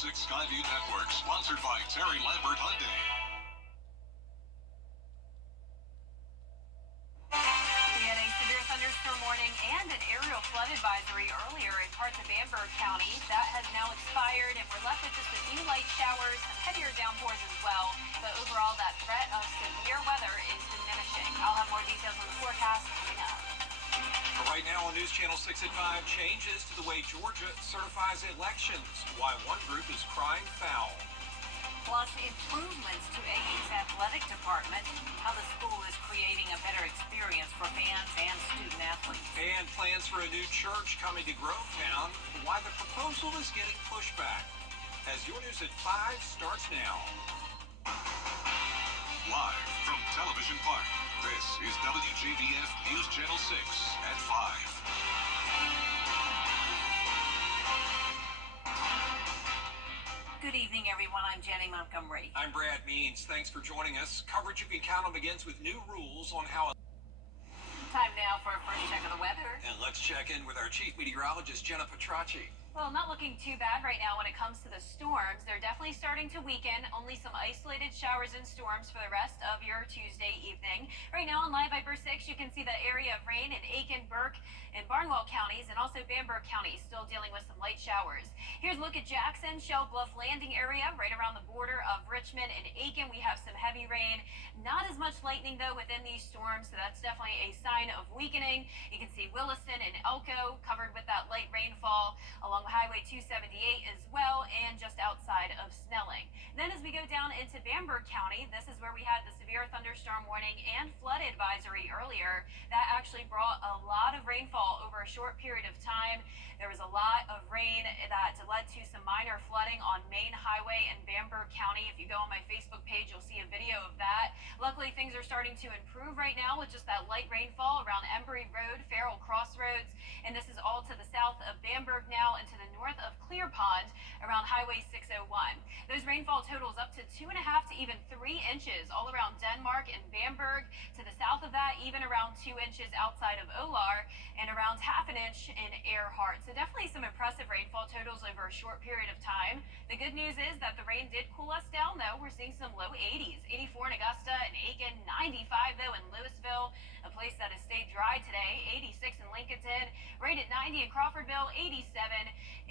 6 Skyview Network, sponsored by Terry Lambert Hyundai. We had a severe thunderstorm warning and an aerial flood advisory earlier in parts of Bamberg County. That has now expired, and we're left with just a few light showers, some heavier downpours as well. But overall, that threat of severe weather is diminishing. I'll have more details on the forecast coming up. Right now on News Channel 6 at 5, changes to the way Georgia certifies elections. Why one group is crying foul. Plus, improvements to AU's athletic department, how the school is creating a better experience for fans and student athletes. And plans for a new church coming to Grovetown, why the proposal is getting pushback. As your News at 5 starts now. Live from Television Park, this is WJBF News Channel 6 at 5. Good evening, everyone. I'm Jenny Montgomery. I'm Brad Means. Thanks for joining us. Coverage you can count on begins with new rules on how... Time now for a first check of the weather. And let's check in with our chief meteorologist, Jenna Petracci. Well, not looking too bad right now when it comes to the storms. They're definitely starting to weaken. Only some isolated showers and storms for the rest of your Tuesday evening. Right now on Live Viper 6, you can see the area of rain in Aiken, Burke, and Barnwell counties, and also Bamberg County still dealing with some light showers. Here's a look at Jackson, Shell Bluff Landing area, right around the border of Richmond and Aiken. We have some heavy rain. Not as much lightning, though, within these storms, so that's definitely a sign of weakening. You can see Williston and Elko covered with that light rainfall along Highway 278 as well, and just outside of Snelling. Then as we go down into Bamberg County, this is where we had the severe thunderstorm warning and flood advisory earlier. That actually brought a lot of rainfall over a short period of time. There was a lot of rain that led to some minor flooding on Main Highway in Bamberg County. If you go on my Facebook page, you'll see a video of that. Luckily, things are starting to improve right now with just that light rainfall around Embry Road, Farrell Crossroads, and this is all to the south of Bamberg now and to the north of Clear Pond around Highway 601. Those rainfall totals up to 2.5 to even 3 inches all around Denmark and Bamberg. To the south of that, even around 2 inches outside of Olar, and around half an inch in Earhart. So definitely some impressive rainfall totals over a short period of time. The good news is that the rain did cool us down, though. We're seeing some low 80s, 84 in Augusta and Aiken, 95 though in Louisville, a place that has stayed dry today, 86 in Lincolnton, right at 90 in Crawfordville, 87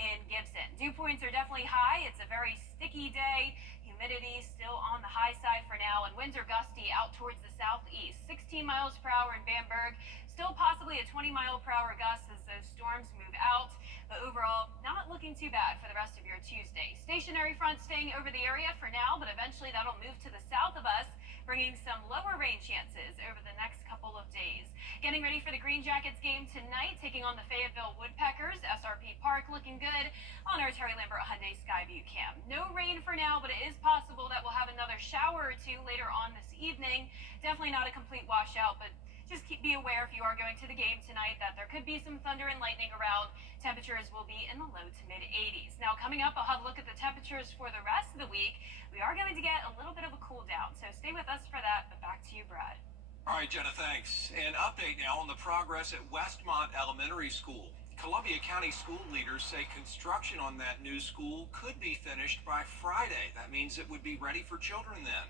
in Gibson. Dew points are definitely high. It's a very sticky day. Humidity still on the high side for now, and winds are gusty out towards the southeast. 16 miles per hour in Bamberg, still possibly a 20-mile-per-hour gust as those storms move out, but overall not looking too bad for the rest of your Tuesday. Stationary front staying over the area for now, but eventually that'll move to the south of us, bringing some lower rain chances over the next couple of days. Getting ready for the Green Jackets game tonight, taking on the Fayetteville Woodpeckers. SRP Park looking good on our Terry Lambert Hyundai Skyview cam. No rain for now, but it is possible that we'll have another shower or two later on this evening. Definitely not a complete washout, but just be aware if you are going to the game tonight that there could be some thunder and lightning around. Temperatures will be in the low to mid 80s. Now coming up, I'll have a look at the temperatures for the rest of the week. We are going to get a little bit of a cool down, so stay with us for that, but back to you, Brad. All right, Jenna, thanks. An update now on the progress at Westmont Elementary School. Columbia County school leaders say construction on that new school could be finished by Friday. That means it would be ready for children then.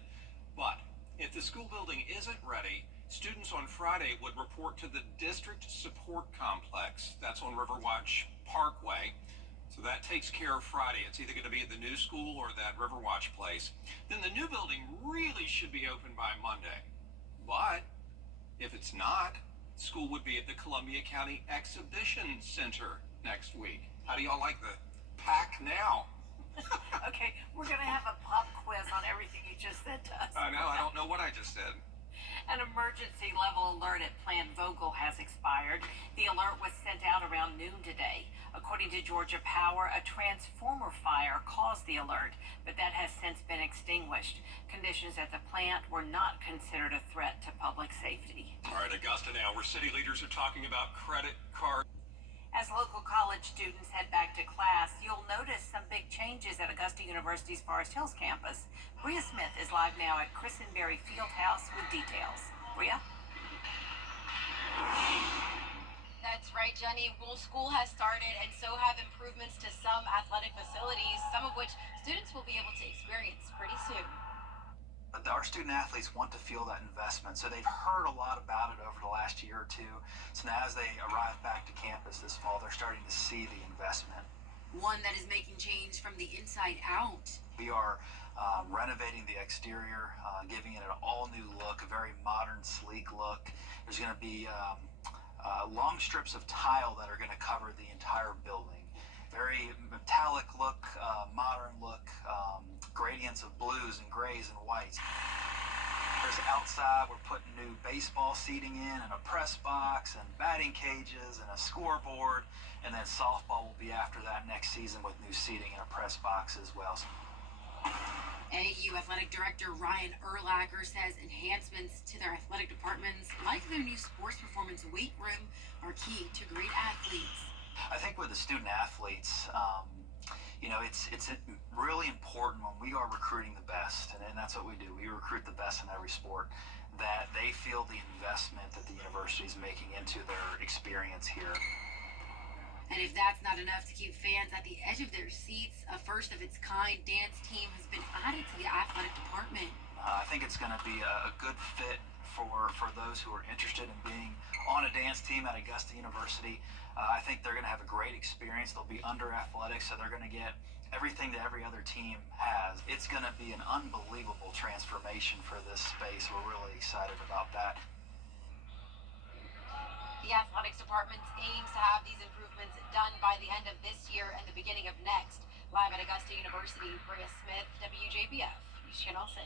But if the school building isn't ready, students on Friday would report to the District Support Complex. That's on Riverwatch Parkway. So that takes care of Friday. It's either going to be at the new school or that Riverwatch place. Then the new building really should be open by Monday. But if it's not, school would be at the Columbia County Exhibition Center next week. How do y'all like the pack now? Okay, we're going to have a pop quiz on everything you just said to us. I know, I don't know what I just said. An emergency level alert at Plant Vogel has expired. The alert was sent out around noon today. According to Georgia Power, a transformer fire caused the alert, but that has since been extinguished. Conditions at the plant were not considered a threat to public safety. All right, Augusta now, where city leaders are talking about credit card. As local college students head back to class, you'll notice some big changes at Augusta University's Forest Hills campus. Bria Smith is live now at Christenberry Fieldhouse with details. Bria? That's right, Jen. Jenny, well, school has started, and so have improvements to some athletic facilities, some of which students will be able to experience pretty soon. Our student athletes want to feel that investment, so they've heard a lot about it over the last year or two. So now as they arrive back to campus this fall, they're starting to see the investment. One that is making change from the inside out. We are renovating the exterior, giving it an all-new look, a very modern, sleek look. There's going to be long strips of tile that are going to cover the entire building. Very metallic look, modern look, gradients of blues and grays and whites. There's outside, we're putting new baseball seating in and a press box and batting cages and a scoreboard. And then softball will be after that next season with new seating and a press box as well. AU Athletic Director Ryan Erlacher says enhancements to their athletic departments, like their new sports performance weight room, are key to great athletes. I think with the student athletes, it's really important when we are recruiting the best, and that's what we do. We recruit the best in every sport, that they feel the investment that the university is making into their experience here. And if that's not enough to keep fans at the edge of their seats, a first-of-its-kind dance team has been added to the athletic department. I think it's going to be a good fit for those who are interested in being on a dance team at Augusta University. I think they're going to have a great experience. They'll be under athletics, so they're going to get everything that every other team has. It's going to be an unbelievable transformation for this space. We're really excited about that. The athletics department aims to have these improvements done by the end of this year and the beginning of next. Live at Augusta University, Bria Smith, WJBF, News Channel 6.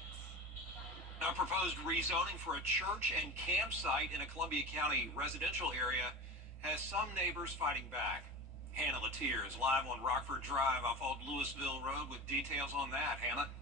Now, proposed rezoning for a church and campsite in a Columbia County residential area has some neighbors fighting back. Hannah Latier is live on Rockford Drive off Old Louisville Road with details on that. Hannah?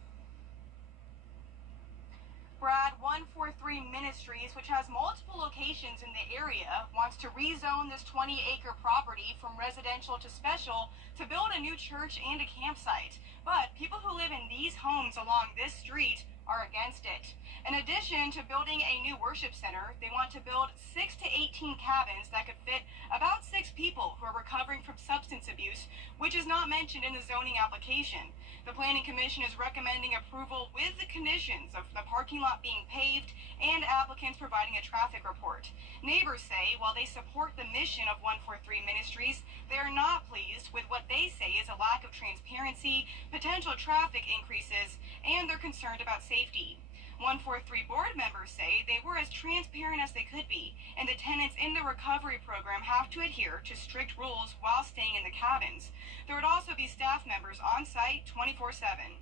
Brad, 143 Ministries, which has multiple locations in the area, wants to rezone this 20-acre property from residential to special to build a new church and a campsite. But people who live in these homes along this street are against it. In addition to building a new worship center, they want to build 6 to 18 cabins that could fit about 6 people who are recovering from substance abuse, which is not mentioned in the zoning application. The Planning Commission is recommending approval with the conditions of the parking lot being paved and applicants providing a traffic report. Neighbors say while they support the mission of 143 Ministries, they are not pleased with what they say is a lack of transparency, potential traffic increases, and they're concerned about safety. 143 board members say they were as transparent as they could be, and the tenants in the recovery program have to adhere to strict rules while staying in the cabins. There would also be staff members on site 24/7.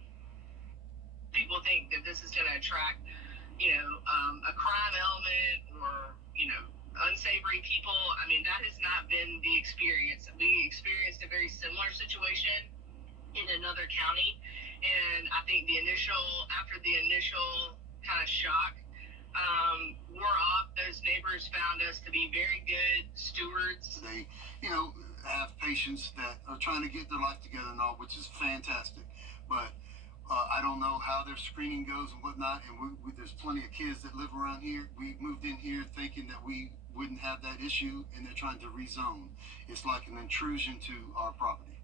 People think that this is going to attract, a crime element or, unsavory people. I mean, that has not been the experience. We experienced a very similar situation in another county, and I think after the initial kind of shock wore off, those neighbors found us to be very good stewards. They, have patients that are trying to get their life together and all, which is fantastic. But I don't know how their screening goes and whatnot. And there's plenty of kids that live around here. We moved in here thinking that we wouldn't have that issue, and they're trying to rezone. It's like an intrusion to our property.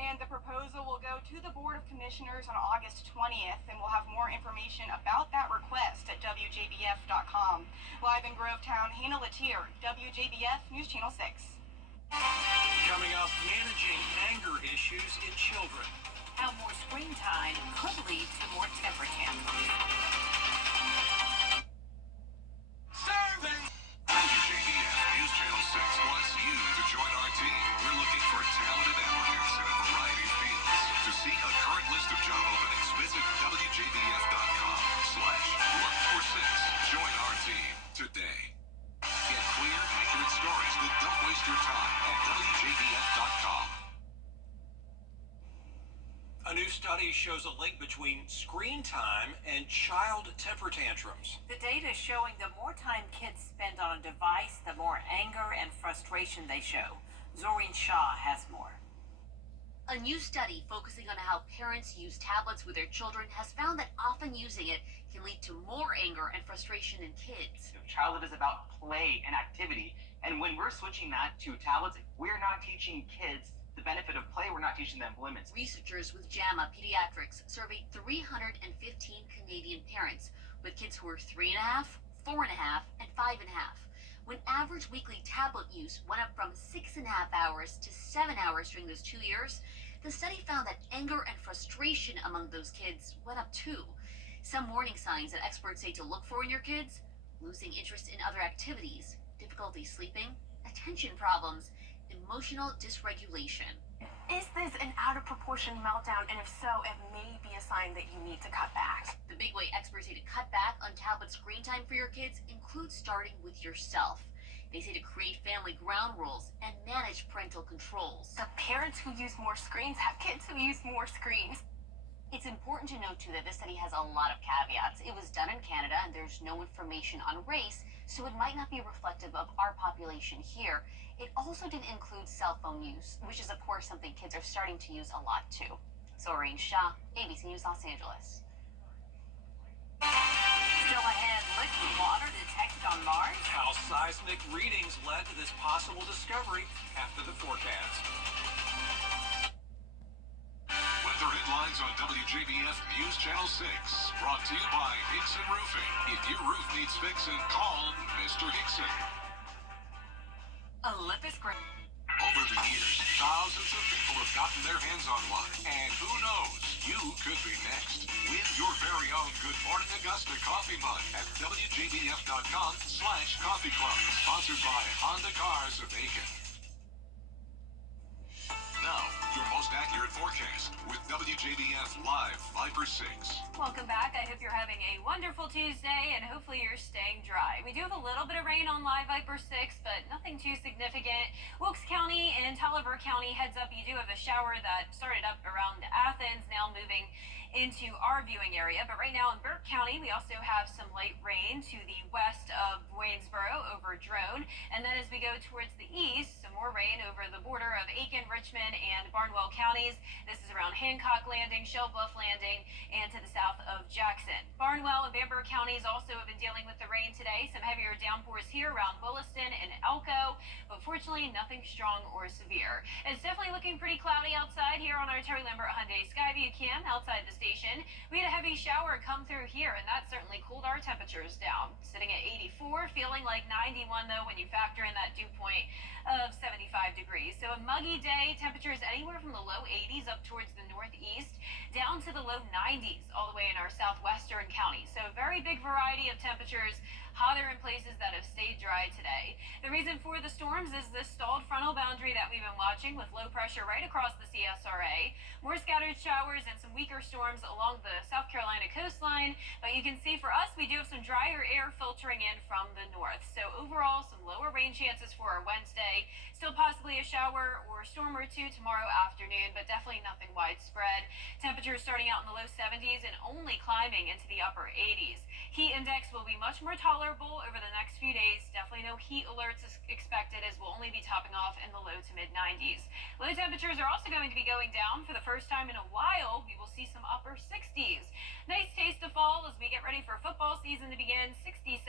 And the proposal will go to the Board of Commissioners on August 20th, and we'll have more information about that request at WJBF.com. Live in Grovetown, Hannah Latier, WJBF News Channel 6. Coming up, managing anger issues in children. How more screen time could lead to more temper tantrums. WJBF News Channel 6 wants you to join our team. We're looking for talented applicants in a variety of fields. To see a current list of job openings, visit WJBF.com/work-for-6. Join our team today. Get clear, accurate stories that don't waste your time at WJBF.com. A new study shows a link between screen time and child temper tantrums. The data is showing the more time kids spend on a device, the more anger and frustration they show. Zoreen Shaw has more. A new study focusing on how parents use tablets with their children has found that often using it can lead to more anger and frustration in kids. Childhood is about play and activity, and when we're switching that to tablets, we're not teaching kids the benefit of play, we're not teaching them limits. Researchers with JAMA Pediatrics surveyed 315 Canadian parents with kids who were 3.5, 4.5, and 5.5. When average weekly tablet use went up from 6.5 hours to 7 hours during those 2 years, the study found that anger and frustration among those kids went up too. Some warning signs that experts say to look for in your kids: losing interest in other activities, difficulty sleeping, attention problems, emotional dysregulation. Is this an out of proportion meltdown? And if so, it may be a sign that you need to cut back. The big way experts say to cut back on tablet screen time for your kids includes starting with yourself. They say to create family ground rules and manage parental controls. The parents who use more screens have kids who use more screens. It's important to note, too, that this study has a lot of caveats. It was done in Canada, and there's no information on race, so it might not be reflective of our population here. It also didn't include cell phone use, which is, of course, something kids are starting to use a lot, too. Zoreen Shah, ABC News, Los Angeles. Still ahead, liquid water detected on Mars. How seismic readings led to this possible discovery after the forecast. Weather headlines on WJBF News Channel 6. Brought to you by Hickson Roofing. If your roof needs fixing, call Mr. Hickson. Olympus Gray. Over the years, thousands of people have gotten their hands on one. And who knows, you could be next. Win your very own Good Morning Augusta coffee mug at WJBF.com/coffee club. Sponsored by Honda Cars of Aiken. Now, your most accurate forecast with WJBF Live Viper 6. Welcome back. I hope you're having a wonderful Tuesday, and hopefully you're staying dry. We do have a little bit of rain on Live Viper 6, but nothing too significant. Wilkes County and Tulliver County, heads up, you do have a shower that started up around Athens, now moving into our viewing area. But right now in Burke County, we also have some light rain to the west of Waynesboro over Drone. And then as we go towards the east, some more rain over the border of Aiken, Richmond, and Barnwell counties. This is around Hancock Landing, Shell Bluff Landing, and to the south of Jackson. Barnwell and Bamberg counties also have been dealing with the rain today. Some heavier downpours here around Williston and Elko, but fortunately nothing strong or severe. It's definitely looking pretty cloudy outside here on our Terry Lambert Hyundai Skyview cam outside the station. We had a heavy shower come through here, and that certainly cooled our temperatures down. Sitting at 84, feeling like 91 though when you factor in that dew point of 75 degrees. So a muggy day, temperatures anywhere from the low 80s up towards the northeast, down to the low 90s all the way in our southwestern counties. So a very big variety of temperatures, hotter in places that have stayed dry today. The reason for the storms is this stalled frontal boundary that we've been watching with low pressure right across the CSRA. More scattered showers and some weaker storms along the South Carolina coastline. But you can see for us, we do have some drier air filtering in from the north. So overall, some lower rain chances for our Wednesday. Still possibly a shower or storm or two tomorrow afternoon, but definitely nothing widespread. Temperatures starting out in the low 70s and only climbing into the upper 80s. Heat index will be much more tolerable over the next few days. Definitely no heat alerts expected, as we'll only be topping off in the low to mid 90s. Low temperatures are also going to be going down for the first time in a while. We will see some upper 60s. Nice taste of fall as we get ready for football season to begin. 67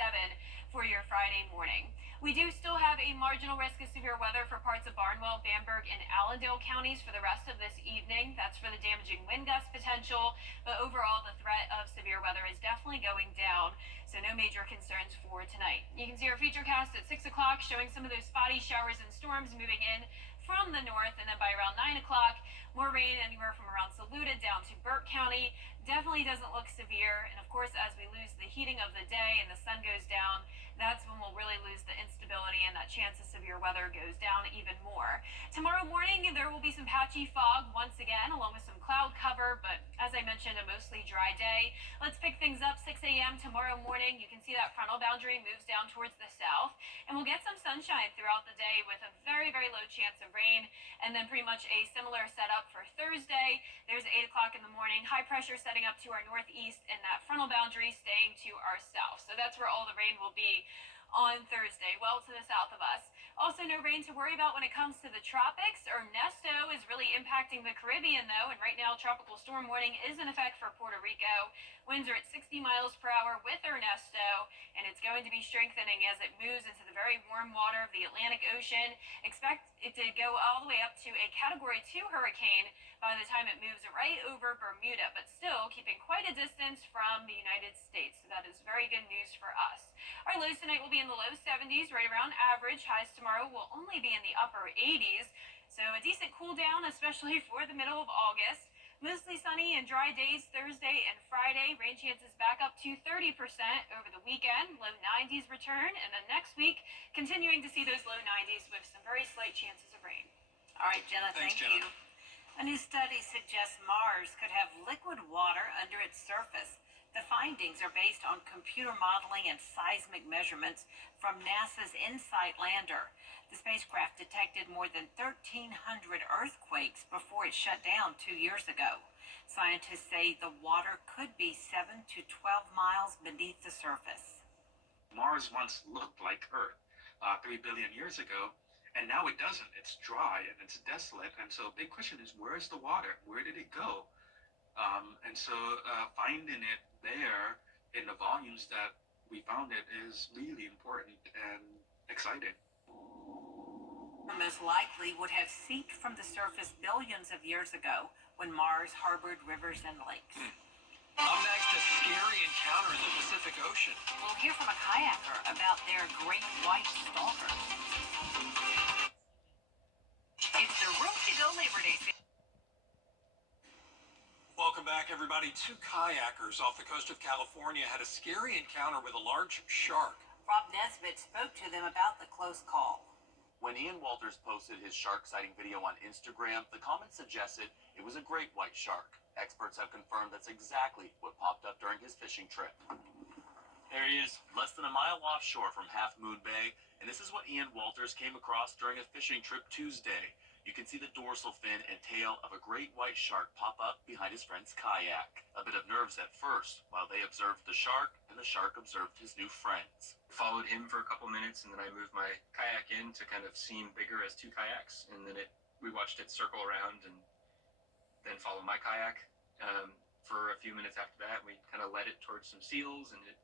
for your Friday morning. We do still have a marginal risk of severe weather for parts of Barnwell, Bamberg, and Allendale counties for the rest of this evening. That's for the damaging wind gust potential. But overall, the threat of severe weather is definitely going down. So no major concerns for tonight. You can see our futurecast at 6 o'clock showing some of those spotty showers and storms moving in from the north. And then by around 9 o'clock, more rain anywhere from around Saluda down to Burke County. Definitely doesn't look severe. And of course, as we lose the heating of the day and the sun goes down, that's when we'll really lose the instability and that chance of severe weather goes down even more. Tomorrow morning, there will be some patchy fog once again, along with some cloud cover, but as I mentioned, a mostly dry day. Let's pick things up 6 a.m. tomorrow morning. You can see that frontal boundary moves down towards the south, and we'll get some sunshine throughout the day with a very, very low chance of rain, and then pretty much a similar setup for Thursday. There's 8 o'clock in the morning, high pressure setting up to our northeast, and that frontal boundary staying to our south. So that's where all the rain will be on Thursday, well to the south of us. Also, no rain to worry about when it comes to the tropics. Ernesto is really impacting the Caribbean, though, and right now, tropical storm warning is in effect for Puerto Rico. Winds are at 60 miles per hour with Ernesto, and it's going to be strengthening as it moves into the very warm water of the Atlantic Ocean. Expect it to go all the way up to a Category 2 hurricane by the time it moves right over Bermuda, but still keeping quite a distance from the United States. So that is very good news for us. Our lows tonight will be in the low 70s, right around average. Highs tomorrow will only be in the upper 80s. So a decent cool down, especially for the middle of August. Mostly sunny and dry days Thursday and Friday. Rain chances back up to 30% over the weekend. Low 90s return. And then next week, continuing to see those low 90s with some very slight chances of rain. All right, Jenna, Thanks, thank Jenna. you. A new study suggests Mars could have liquid water under its surface. The findings are based on computer modeling and seismic measurements from NASA's InSight lander. The spacecraft detected more than 1,300 earthquakes before it shut down 2 years ago. Scientists say the water could be 7 to 12 miles beneath the surface. Mars once looked like Earth 3 billion years ago, and now it doesn't. It's dry and it's desolate. And so, big question is, where's the water? Where did it go? And so, finding it there in the volumes that we found it is really important and exciting. Most likely would have seeped from the surface billions of years ago when Mars harbored rivers and lakes. Up next, a scary encounter in the Pacific Ocean. We'll hear from a kayaker about their great white stalker. It's the Room to Go Labor Day sale. Welcome back, everybody. Two kayakers off the coast of California had a scary encounter with a large shark. Rob Nesbitt spoke to them about the close call. When Ian Walters posted his shark sighting video on Instagram, the comments suggested it was a great white shark. Experts have confirmed that's exactly what popped up during his fishing trip. There he is, less than a mile offshore from Half Moon Bay, and this is what Ian Walters came across during a fishing trip Tuesday. You can see the dorsal fin and tail of a great white shark pop up behind his friend's kayak. A bit of nerves at first, while they observed the shark and the shark observed his new friends. Followed him for a couple minutes, and then I moved my kayak in to kind of seem bigger as two kayaks, and then we watched it circle around and then follow my kayak. For a few minutes after that, we kind of led it towards some seals, and it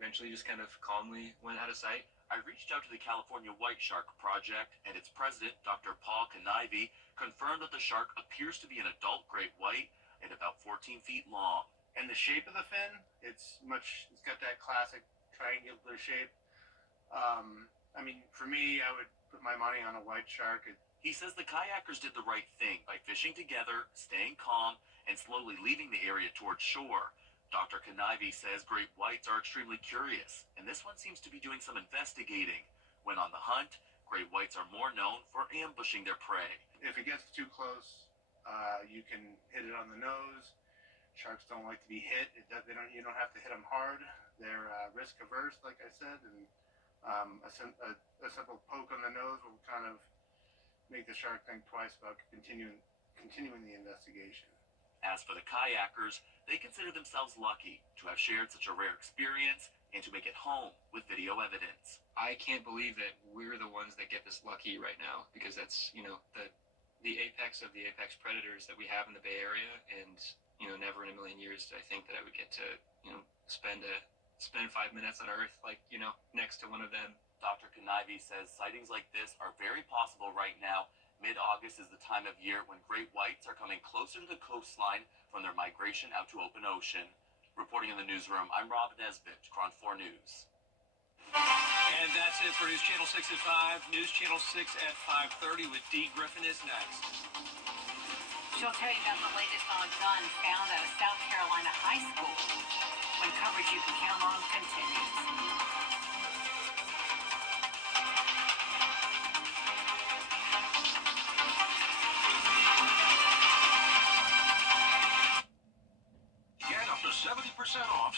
eventually just kind of calmly went out of sight. I reached out to the California White Shark Project, and its president, Dr. Paul Canivy, confirmed that the shark appears to be an adult great white and about 14 feet long. And the shape of the fin, it's got that classic triangular shape. I mean, for me, I would put my money on a white shark. He says the kayakers did the right thing by fishing together, staying calm, and slowly leaving the area towards shore. Dr. Canivy says great whites are extremely curious, and this one seems to be doing some investigating. When on the hunt, great whites are more known for ambushing their prey. If it gets too close, you can hit it on the nose. Sharks don't like to be hit. You don't have to hit them hard. They're risk averse, like I said, and a simple poke on the nose will kind of make the shark think twice about continuing the investigation. As for the kayakers, they consider themselves lucky to have shared such a rare experience and to make it home with video evidence. I can't believe that we're the ones that get this lucky right now, because that's, the apex of the apex predators that we have in the Bay Area, and, never in a million years did I think that I would get to, spend 5 minutes on Earth, next to one of them. Dr. Canivy says sightings like this are very possible right now. Mid-August is the time of year when great whites are coming closer to the coastline from their migration out to open ocean. Reporting in the newsroom, I'm Rob Nesbitt, KRON 4 News. And that's it for News Channel 6 at 5. News Channel 6 at 5:30 with Dee Griffin is next. She'll tell you about the latest on a gun found at a South Carolina high school when coverage you can count on continues.